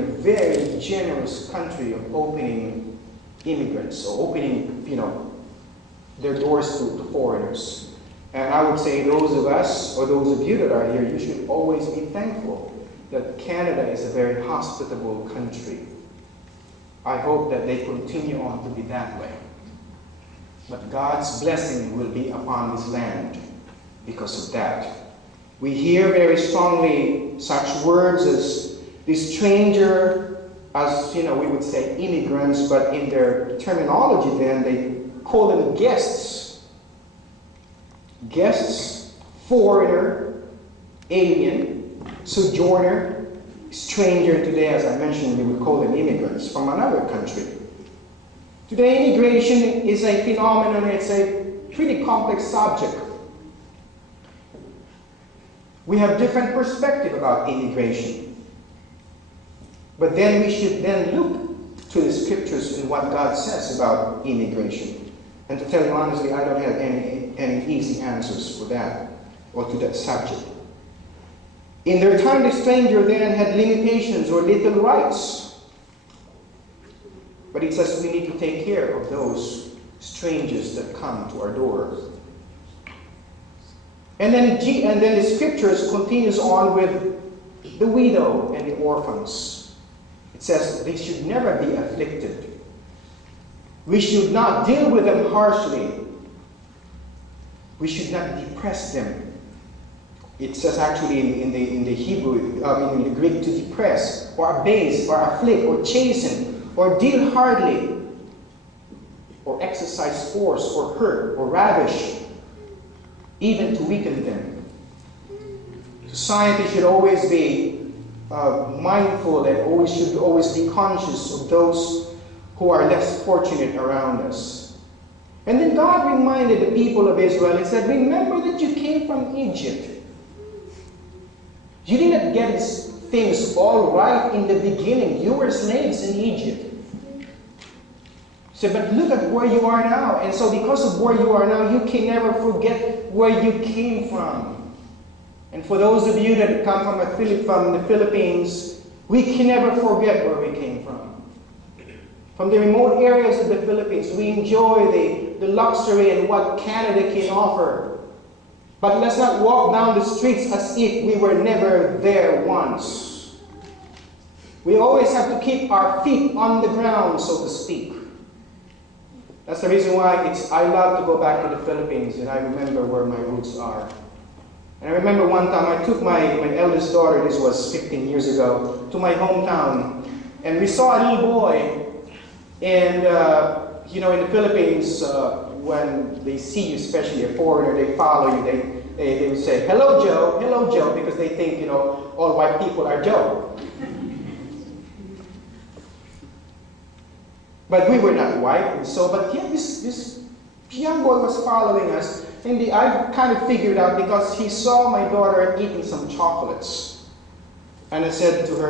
been a very generous country of opening immigrants, or opening, their doors to foreigners. And I would say those of us, or those of you that are here, you should always be thankful that Canada is a very hospitable country. I hope that they continue on to be that way. But God's blessing will be upon this land because of that. We hear very strongly such words as the stranger, as we would say immigrants, but in their terminology then they call them guests. Guests, foreigner, alien, sojourner, stranger. Today, as I mentioned, we would call them immigrants from another country. Today, immigration is a phenomenon. It's a pretty complex subject. We have different perspective about immigration. But then we should then look to the scriptures and what God says about immigration. And to tell you honestly, I don't have any easy answers for that, or to that subject. In their time, the stranger then had limitations or little rights. But it says we need to take care of those strangers that come to our doors. And then the scriptures continues on with the widow and the orphans. It says they should never be afflicted. We should not deal with them harshly. We should not depress them. It says actually in the Hebrew, in the Greek, to depress, or abase, or afflict, or chasten, or deal hardly, or exercise force, or hurt, or ravish, even to weaken them. Society should always be mindful and should always be conscious of those who are less fortunate around us. And then God reminded the people of Israel, He said, remember that you came from Egypt. You didn't get things all right in the beginning. You were slaves in Egypt. So, but look at where you are now. And so because of where you are now, you can never forget where you came from. And for those of you that come from the Philippines, we can never forget where we came from. From the remote areas of the Philippines, we enjoy the luxury and what Canada can offer. But let's not walk down the streets as if we were never there once. We always have to keep our feet on the ground, so to speak. That's the reason why I love to go back to the Philippines, and I remember where my roots are. And I remember one time I took my eldest daughter, this was 15 years ago, to my hometown. And we saw a little boy, and in the Philippines, when they see you, especially a foreigner, they follow you, they would say, hello Joe, because they think, all white people are Joe. But we were not white, and so, but yet this young boy was following us, and I kind of figured out because he saw my daughter eating some chocolates. And I said to her,